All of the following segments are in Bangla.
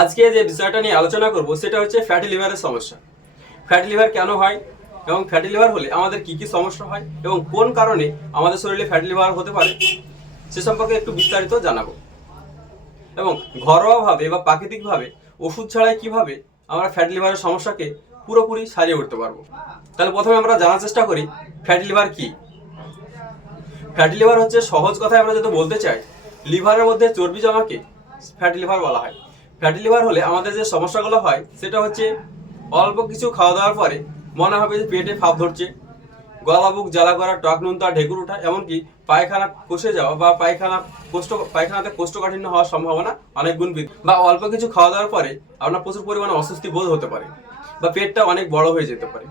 আজকে যে বিষয়টা নিয়ে আলোচনা করব সেটা হচ্ছে ফ্যাটি লিভারের সমস্যা। ফ্যাটি লিভার কেন হয় এবং ফ্যাটি লিভার হলে আমাদের কি কি সমস্যা হয় এবং কোন কারণে আমাদের শরীরে ফ্যাটি লিভার হতে পারে সে সম্পর্কে একটু বিস্তারিত জানাবো, এবং ঘরোয়াভাবে বা প্রাকৃতিকভাবে ওষুধ ছাড়াই কিভাবে আমরা ফ্যাটি লিভারের সমস্যাকে পুরোপুরি সারিয়ে উঠতে পারবো। তাহলে প্রথমে আমরা জানার চেষ্টা করি ফ্যাটি লিভার কি। ফ্যাটি লিভার হচ্ছে, সহজ কথায় আমরা যদি বলতে চাই, লিভারের মধ্যে চর্বি জমাকে ফ্যাটি লিভার বলা হয়। ফ্যাটি লিভার হলে আমাদের যে সমস্যাগুলো হয় সেটা হচ্ছে অল্প কিছু খাওয়া দাওয়ার পরে মনে হবে যে পেটে ফাঁপ ধরছে, গলা বুক জ্বালা করা, টক নুনতা, ঢেকুর ওঠা, এমনকি পায়খানা কষে যাওয়া বা পায়খানাতে কোষ্ঠকাঠিন্য হওয়ার সম্ভাবনা অনেক গুণ বৃদ্ধি। বা অল্প কিছু খাওয়া দাওয়ার পরে আপনার প্রচুর পরিমাণে অস্বস্তি বোধ হতে পারে বা পেটটা অনেক বড় হয়ে যেতে পারে।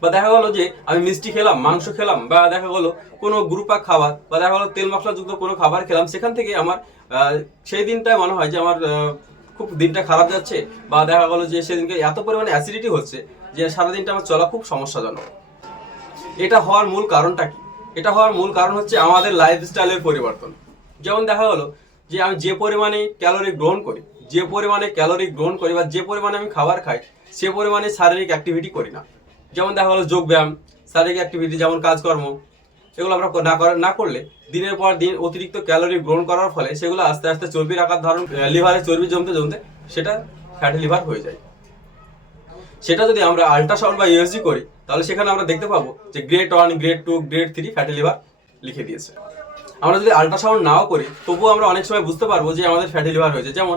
বা দেখা গেলো যে আমি মিষ্টি খেলাম, মাংস খেলাম, বা দেখা গেলো কোনো গ্রুপাক খাবার, বা দেখা গেলো তেল মশলাযুক্ত কোনো খাবার খেলাম, সেখান থেকে আমার সেই দিনটায় মনে হয় যে আমার খুব দিনটা খারাপ যাচ্ছে, বা দেখা গেলো যে সেদিনকে এত পরিমাণে অ্যাসিডিটি হচ্ছে যে সারাদিনটা আমার চলা খুব সমস্যাজনক। এটা হওয়ার মূল কারণটা কি? এটা হওয়ার মূল কারণ হচ্ছে আমাদের লাইফস্টাইলের পরিবর্তন। যেমন দেখা গেলো যে আমি যে পরিমাণে ক্যালোরি গ্রহণ করি বা যে পরিমাণে আমি খাবার খাই, সে পরিমাণে শারীরিক অ্যাক্টিভিটি করি না। যেমন দেখা গেলো যোগব্যায়াম, শারীরিক অ্যাক্টিভিটি যেমন কাজকর্ম, এগুলো আমরা না করলে দিনের পর দিন অতিরিক্ত ক্যালোরি গ্রহণ করার ফলে সেগুলো আস্তে আস্তে চর্বির আকার ধারণ, লিভারে চর্বি জমতে জমতে সেটা ফ্যাটি লিভার হয়ে যায়। সেটা যদি আমরা আল্ট্রাসাউন্ড বা ইউএসজি করি তাহলে সেখানে আমরা দেখতে পাবো যে grade 1, grade 2, grade 3 fatty liver লিখে দিয়েছে। আমরা যদি আল্ট্রাসাউন্ড নাও করি তবুও আমরা অনেক সময় বুঝতে পারবো যে আমাদের ফ্যাটি লিভার হয়েছে। যেমন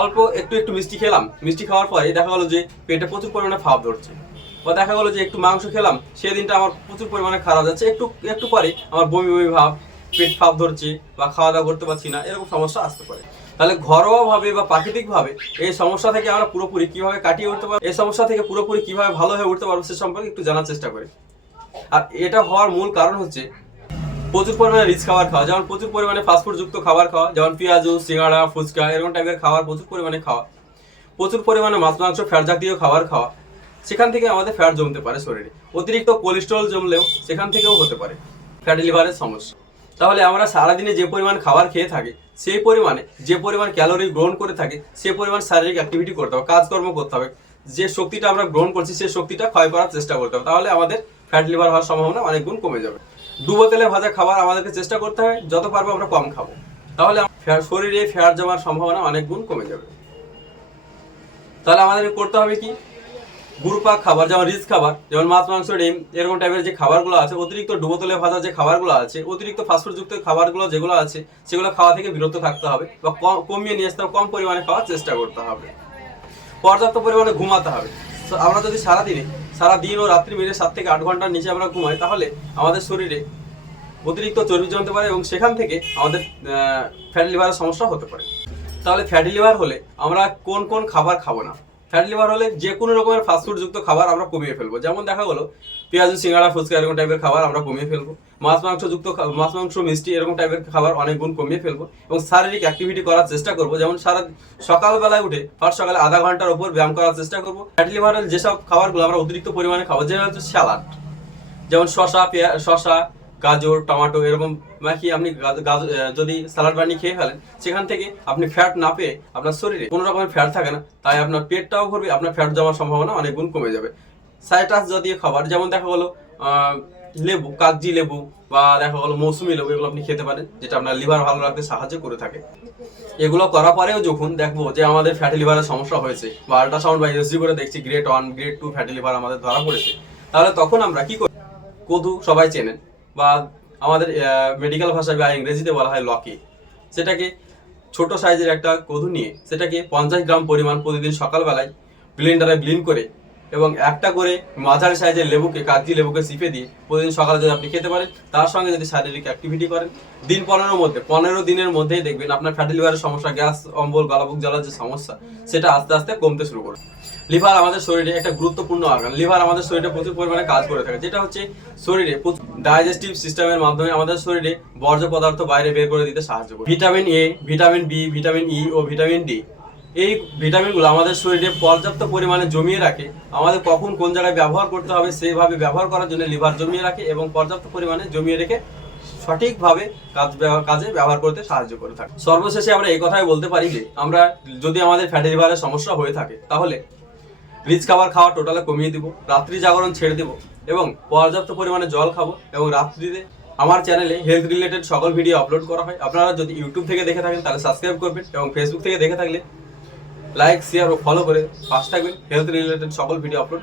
অল্প একটু মিষ্টি খেলাম, মিষ্টি খাওয়ার পরে দেখা গেলো যে পেটে প্রচুর পরিমাণে ফাঁপ ধরছে, বা দেখা গেলো যে একটু মাংস খেলাম, সেই দিনটা আমার প্রচুর পরিমাণে খারাপ যাচ্ছে, একটু পরে আমার বমি বমি ভাব, পেট ফাঁপ ধরছে, বা খাওয়া দাওয়া করতে পারছি না, এরকম সমস্যা আসতে পারে। তাহলে ঘরোয়াভাবে বা প্রাকৃতিকভাবে এই সমস্যা থেকে আমরা পুরোপুরি কিভাবে কাটিয়ে উঠতে পারবো, এই সমস্যা থেকে পুরোপুরি কিভাবে ভালো হয়ে উঠতে পারবো সে সম্পর্কে একটু জানার চেষ্টা করি। আর এটা হওয়ার মূল কারণ হচ্ছে প্রচুর পরিমাণে রিচ খাবার খাওয়া, যেমন প্রচুর পরিমাণে ফাস্টফুড যুক্ত খাবার খাওয়া, যেমন পেঁয়াজু, সিঙ্গাড়া, ফুচকা, এরকম টাইপের খাবার প্রচুর পরিমাণে খাওয়া, প্রচুর পরিমাণে মাছ মাংস ফ্যাট জাতীয় খাবার খাওয়া, সেখান থেকে আমাদের ফ্যাট জমতে পারে শরীরে। অতিরিক্ত কোলেস্টেরল জমলেও সেখান থেকেও হতে পারে ফ্যাটি লিভারের সমস্যা। তাহলে আমরা সারাদিনে যে পরিমাণ খাবার খেয়ে থাকি সেই পরিমাণে যে পরিমাণ ক্যালোরি গ্রহণ করে থাকি সেই পরিমাণ শারীরিক অ্যাক্টিভিটি করতে হবে, কাজকর্ম করতে হবে, যে শক্তিটা আমরা গ্রহণ করছি সেই শক্তিটা ক্ষয় করার চেষ্টা করতে হবে, তাহলে আমাদের ফ্যাটি লিভার হওয়ার সম্ভাবনা অনেক গুণ কমে যাবে। ডুবো তেলে ভাজা খাবার আমাদেরকে চেষ্টা করতে হবে যত পারবো আমরা কম খাবো, তাহলে শরীরে ফ্যাট জমার সম্ভাবনা অনেক গুণ কমে যাবে। তাহলে আমাদের করতে হবে কি, গুরুপাক খাবার, যেমন রিচ খাবার, যেমন মাছ মাংস ডিম, এরকম টাইপের যে খাবারগুলো আছে, অতিরিক্ত ডুবো তেলে ভাজা যে খাবারগুলো আছে, অতিরিক্ত ফাস্টফুড যুক্ত খাবারগুলো যেগুলো আছে সেগুলো খাওয়া থেকে বিরত থাকতে হবে, বা কমিয়ে নিয়ে আসতে হবে, কম পরিমাণে খাওয়ার চেষ্টা করতে হবে। পর্যাপ্ত পরিমাণে ঘুমাতে হবে। আমরা যদি সারাদিন ও রাত্রি মিলে 7 থেকে 8 ঘন্টার নিচে আমরা ঘুমাই তাহলে আমাদের শরীরে অতিরিক্ত চর্বি জমতে পারে এবং সেখান থেকে আমাদের ফ্যাটি লিভারের সমস্যা হতে পারে। তাহলে ফ্যাটি লিভার হলে আমরা কোন কোন খাবার খাবো না? ফ্যাটি লিভার হলে যে কোনো রকমের ফাস্টফুড যুক্ত খাবার আমরা কমিয়ে ফেলবো। যেমন দেখা গেলো পেঁয়াজু, সিঙ্গাড়া, ফুচকা, এরকম টাইপের খাবার আমরা কমিয়ে ফেলবো। মাছ মাংস মিষ্টি, এরকম টাইপের খাবার অনেক গুণ কমিয়ে ফেলবো, এবং শারীরিক অ্যাক্টিভিটি করার চেষ্টা করবো। যেমন সকালবেলায় উঠে সকালে আধা ঘন্টার উপর ব্যায়াম করার চেষ্টা করবো। ফ্যাটি লিভারের যেসব খাবারগুলো আমরা অতিরিক্ত পরিমাণে খাবো, যেটা হচ্ছে স্যালাড, যেমন শশা, গাজর, টমেটো, এরকম মাখিয়ে আপনি যদি স্যালাড বানিয়ে খেয়ে ফেলেন, সেখান থেকে আপনি ফ্যাট না পেয়ে আপনার শরীরে কোনো রকমের ফ্যাট থাকে না, তাই আপনার পেটটাও ভরবে, আপনার ফ্যাট জমার সম্ভাবনা অনেক গুণ কমে যাবে। সাইট্রাস জাতীয় খাবার, যেমন দেখা গেলো লেবু, কাগজি লেবু, বা দেখা গেলো মৌসুমি লেবু, এগুলো আপনি খেতে পারেন, যেটা আপনার লিভার ভালো রাখতে সাহায্য করে থাকে। এগুলো করার পরেও যখন দেখবো যে আমাদের ফ্যাটি লিভারের সমস্যা হয়েছে, বা আল্ট্রাসাউন্ড বা ইউএসজি করে দেখছি গ্রেড 1, গ্রেড 2 ফ্যাটি লিভার আমাদের ধরা পড়েছে, তাহলে তখন আমরা কি করি? কদু সবাই চেনেন, বা আমাদের মেডিকেল ভাষায় বা ইংরেজিতে বলা হয় লকি। সেটাকে ছোট সাইজের একটা কদু নিয়ে সেটাকে 50 গ্রাম পরিমাণ প্রতিদিন সকালবেলায় ব্লেন্ডারে ব্লেন্ড করে, এবং একটা করে মাঝারি সাইজের কাগজি লেবুকে চিপে দিয়ে প্রতিদিন সকালে যদি আপনি খেতে পারেন, তার সঙ্গে যদি শারীরিক অ্যাক্টিভিটি করেন, দিন 15 দিনের মধ্যেই দেখবেন আপনার ফ্যাটি লিভারের সমস্যা, গ্যাস অম্বল, গলাবুক জ্বালার যে সমস্যা, সেটা আস্তে আস্তে কমতে শুরু করবে। লিভার আমাদের শরীরে একটা গুরুত্বপূর্ণ অর্গান। লিভার আমাদের শরীরে প্রচুর পরিমাণে কাজ করে থাকে, যেটা হচ্ছে শরীরে ডাইজেস্টিভ সিস্টেমের মাধ্যমে আমাদের শরীরে বর্জ্য পদার্থ বাইরে বের করে দিতে সাহায্য করে। Vitamin A, vitamin B, vitamin E ও ভিটামিন ডি, এই ভিটামিনগুলো আমাদের শরীরে পর্যাপ্ত পরিমাণে জমিয়ে রাখে। আমাদের কখন কোন জায়গায় ব্যবহার করতে হবে সেইভাবে ব্যবহার করার জন্য লিভার জমিয়ে রাখে, এবং পর্যাপ্ত পরিমাণে জমিয়ে রেখে সঠিকভাবে কাজে ব্যবহার করতে সাহায্য করে থাকে। সর্বশেষে আমরা এই কথাই বলতে পারি যে আমরা যদি আমাদের ফ্যাটি লিভারের সমস্যা হয়ে থাকে তাহলে রিচ খাবার খাওয়া টোটালে কমিয়ে দিব, রাত্রি জাগরণ ছেড়ে দিব এবং পর্যাপ্ত পরিমাণে জল খাবো। এবং রাত্রিতে আমার চ্যানেলে হেলথ রিলেটেড সকল ভিডিও আপলোড করা হয়। আপনারা যদি ইউটিউব থেকে দেখে থাকেন তাহলে সাবস্ক্রাইব করবেন এবং ফেসবুক থেকে দেখে থাকলে লাইক, শেয়ার ও ফলো করে পাশে থাকবেন। হেলথ রিলেটেড সকল ভিডিও আপলোড